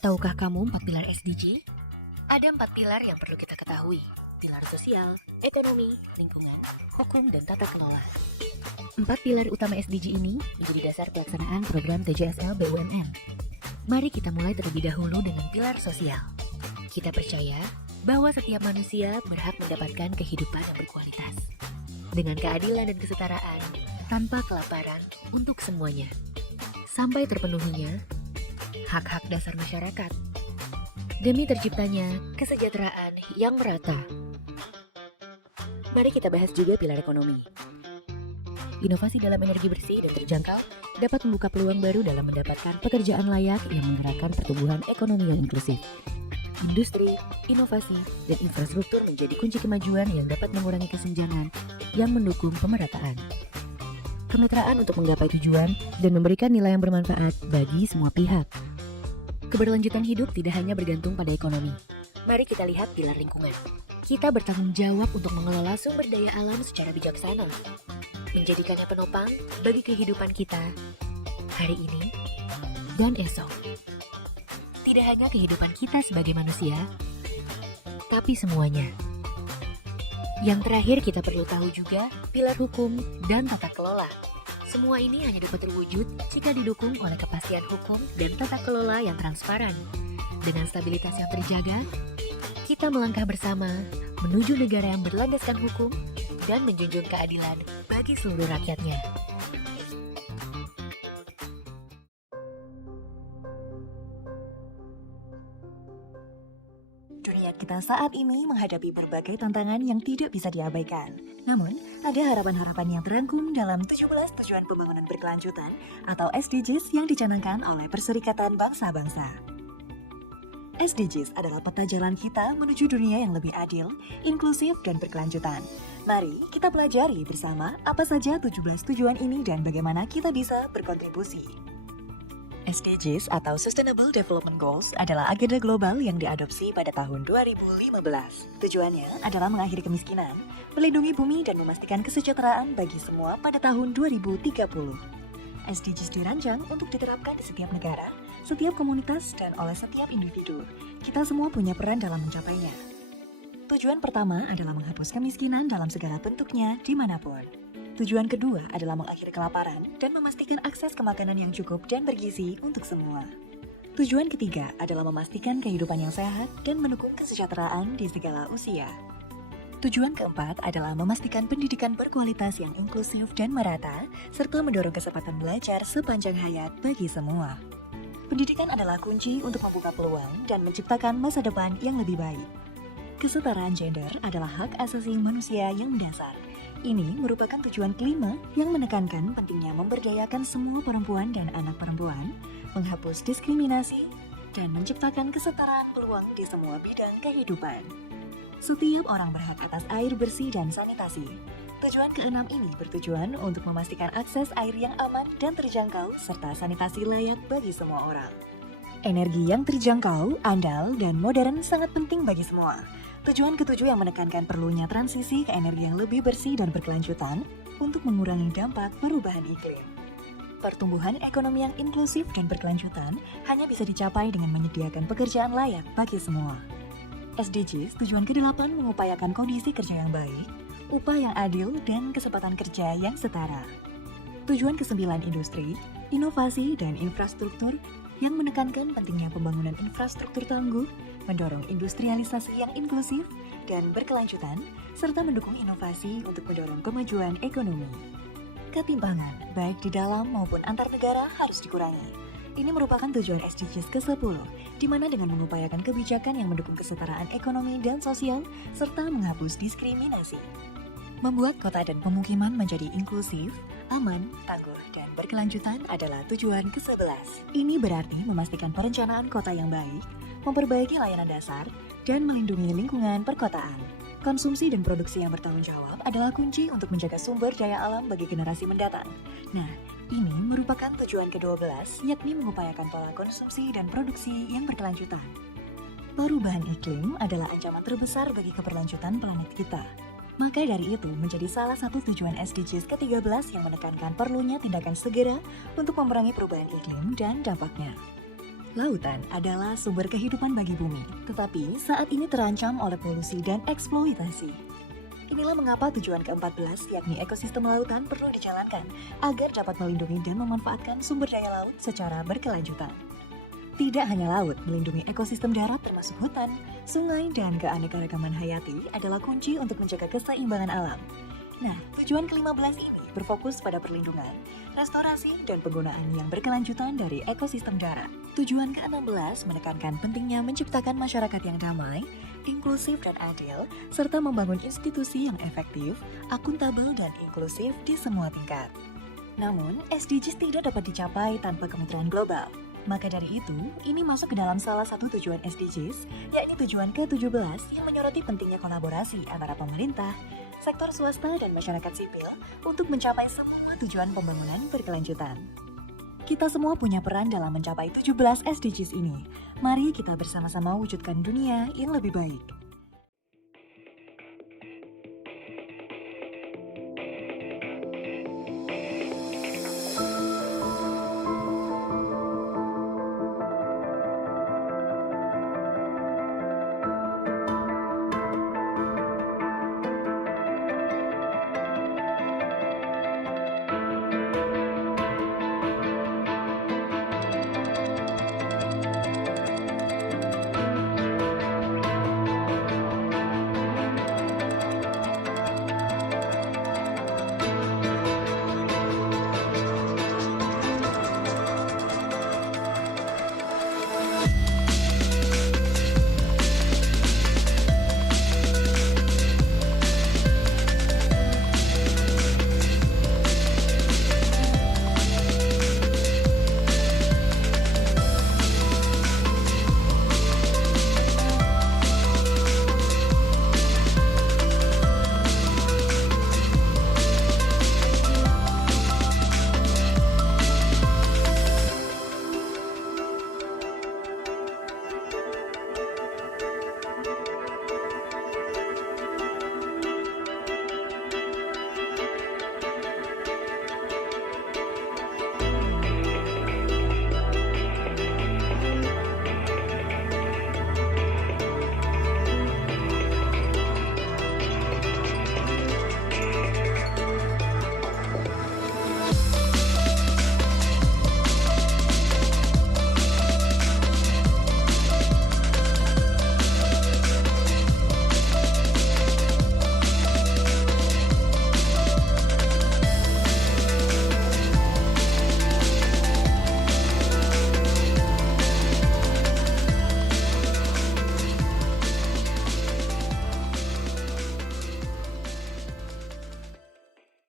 Tahukah kamu 4 pilar SDG? Ada 4 pilar yang perlu kita ketahui. Pilar sosial, ekonomi, lingkungan, hukum, dan tata kelola. 4 pilar utama SDG ini menjadi dasar pelaksanaan program TJSL BUMN. Mari kita mulai terlebih dahulu dengan pilar sosial. Kita percaya bahwa setiap manusia berhak mendapatkan kehidupan yang berkualitas, dengan keadilan dan kesetaraan, tanpa kelaparan untuk semuanya. Sampai terpenuhinya hak-hak dasar masyarakat, demi terciptanya kesejahteraan yang merata. Mari kita bahas juga pilar ekonomi. Inovasi dalam energi bersih dan terjangkau dapat membuka peluang baru dalam mendapatkan pekerjaan layak yang menggerakkan pertumbuhan ekonomi yang inklusif. Industri, inovasi, dan infrastruktur menjadi kunci kemajuan yang dapat mengurangi kesenjangan yang mendukung pemerataan. Kemitraan untuk menggapai tujuan dan memberikan nilai yang bermanfaat bagi semua pihak. Keberlanjutan hidup tidak hanya bergantung pada ekonomi. Mari kita lihat pilar lingkungan. Kita bertanggung jawab untuk mengelola sumber daya alam secara bijaksana, menjadikannya penopang bagi kehidupan kita hari ini dan esok. Tidak hanya kehidupan kita sebagai manusia, tapi semuanya. Yang terakhir kita perlu tahu juga pilar hukum dan tata kelola. Semua ini hanya dapat terwujud jika didukung oleh kepastian hukum dan tata kelola yang transparan. Dengan stabilitas yang terjaga, kita melangkah bersama menuju negara yang berlandaskan hukum dan menjunjung keadilan bagi seluruh rakyatnya. Dunia kita saat ini menghadapi berbagai tantangan yang tidak bisa diabaikan. Namun, ada harapan-harapan yang terangkum dalam 17 Tujuan Pembangunan Berkelanjutan atau SDGs yang dicanangkan oleh Perserikatan Bangsa-Bangsa. SDGs adalah peta jalan kita menuju dunia yang lebih adil, inklusif, dan berkelanjutan. Mari kita pelajari bersama apa saja 17 tujuan ini dan bagaimana kita bisa berkontribusi. SDGs atau Sustainable Development Goals adalah agenda global yang diadopsi pada tahun 2015. Tujuannya adalah mengakhiri kemiskinan, melindungi bumi, dan memastikan kesejahteraan bagi semua pada tahun 2030. SDGs dirancang untuk diterapkan di setiap negara, setiap komunitas, dan oleh setiap individu. Kita semua punya peran dalam mencapainya. Tujuan pertama adalah menghapus kemiskinan dalam segala bentuknya dimanapun. Tujuan kedua adalah mengakhiri kelaparan dan memastikan akses ke makanan yang cukup dan bergizi untuk semua. Tujuan ketiga adalah memastikan kehidupan yang sehat dan mendukung kesejahteraan di segala usia. Tujuan keempat adalah memastikan pendidikan berkualitas yang inklusif dan merata, serta mendorong kesempatan belajar sepanjang hayat bagi semua. Pendidikan adalah kunci untuk membuka peluang dan menciptakan masa depan yang lebih baik. Kesetaraan gender adalah hak asasi manusia yang mendasar. Ini merupakan tujuan kelima yang menekankan pentingnya memberdayakan semua perempuan dan anak perempuan, menghapus diskriminasi, dan menciptakan kesetaraan peluang di semua bidang kehidupan. Setiap orang berhak atas air bersih dan sanitasi. Tujuan keenam ini bertujuan untuk memastikan akses air yang aman dan terjangkau serta sanitasi layak bagi semua orang. Energi yang terjangkau, andal, dan modern sangat penting bagi semua. Tujuan ketujuh yang menekankan perlunya transisi ke energi yang lebih bersih dan berkelanjutan untuk mengurangi dampak perubahan iklim. Pertumbuhan ekonomi yang inklusif dan berkelanjutan hanya bisa dicapai dengan menyediakan pekerjaan layak bagi semua. SDGs tujuan ke-8 mengupayakan kondisi kerja yang baik, upah yang adil, dan kesempatan kerja yang setara. Tujuan ke-9 industri, inovasi, dan infrastruktur yang menekankan pentingnya pembangunan infrastruktur tangguh, mendorong industrialisasi yang inklusif dan berkelanjutan, serta mendukung inovasi untuk mendorong kemajuan ekonomi. Ketimpangan, baik di dalam maupun antar negara harus dikurangi. Ini merupakan tujuan SDGs ke-10, di mana dengan mengupayakan kebijakan yang mendukung kesetaraan ekonomi dan sosial, serta menghapus diskriminasi. Membuat kota dan pemukiman menjadi inklusif, aman, tangguh, dan berkelanjutan adalah tujuan ke-11. Ini berarti memastikan perencanaan kota yang baik, memperbaiki layanan dasar, dan melindungi lingkungan perkotaan. Konsumsi dan produksi yang bertanggung jawab adalah kunci untuk menjaga sumber daya alam bagi generasi mendatang. Nah, ini merupakan tujuan ke-12, yakni mengupayakan pola konsumsi dan produksi yang berkelanjutan. Perubahan iklim adalah ancaman terbesar bagi keberlanjutan planet kita. Maka dari itu menjadi salah satu tujuan SDGs ke-13 yang menekankan perlunya tindakan segera untuk memerangi perubahan iklim dan dampaknya. Lautan adalah sumber kehidupan bagi bumi, tetapi saat ini terancam oleh polusi dan eksploitasi. Inilah mengapa tujuan ke-14, yakni ekosistem lautan perlu dijalankan agar dapat melindungi dan memanfaatkan sumber daya laut secara berkelanjutan. Tidak hanya laut, melindungi ekosistem darat termasuk hutan, sungai, dan keanekaragaman hayati adalah kunci untuk menjaga keseimbangan alam. Nah, tujuan ke-15 ini berfokus pada perlindungan, restorasi, dan penggunaan yang berkelanjutan dari ekosistem darat. Tujuan ke-16 menekankan pentingnya menciptakan masyarakat yang damai, inklusif dan adil, serta membangun institusi yang efektif, akuntabel, dan inklusif di semua tingkat. Namun, SDGs tidak dapat dicapai tanpa kemitraan global. Maka dari itu, ini masuk ke dalam salah satu tujuan SDGs, yakni tujuan ke-17 yang menyoroti pentingnya kolaborasi antara pemerintah, sektor swasta, dan masyarakat sipil untuk mencapai semua tujuan pembangunan berkelanjutan. Kita semua punya peran dalam mencapai 17 SDGs ini. Mari kita bersama-sama wujudkan dunia yang lebih baik.